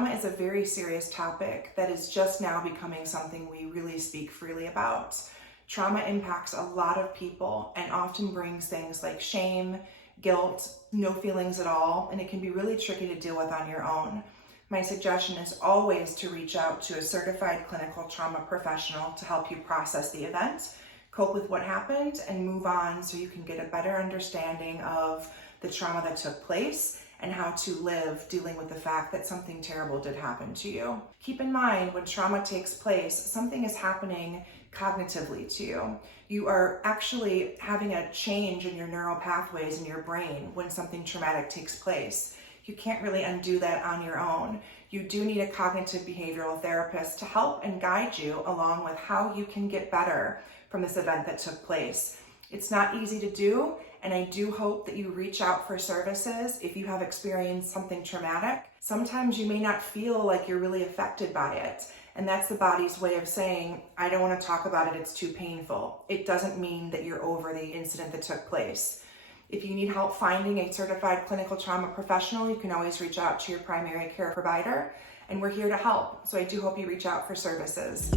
Trauma is a very serious topic that is just now becoming something we really speak freely about. Trauma impacts a lot of people and often brings things like shame, guilt, no feelings at all, and it can be really tricky to deal with on your own. My suggestion is always to reach out to a certified clinical trauma professional to help you process the event, cope with what happened, and move on so you can get a better understanding of the trauma that took place and how to live dealing with the fact that something terrible did happen to you. Keep in mind, when trauma takes place, something is happening cognitively to you. You are actually having a change in your neural pathways in your brain when something traumatic takes place. You can't really undo that on your own. You do need a cognitive behavioral therapist to help and guide you along with how you can get better from this event that took place. It's not easy to do, and I do hope that you reach out for services if you have experienced something traumatic. Sometimes you may not feel like you're really affected by it, and that's the body's way of saying, I don't want to talk about it, it's too painful. It doesn't mean that you're over the incident that took place. If you need help finding a certified clinical trauma professional, you can always reach out to your primary care provider, and we're here to help. So I do hope you reach out for services.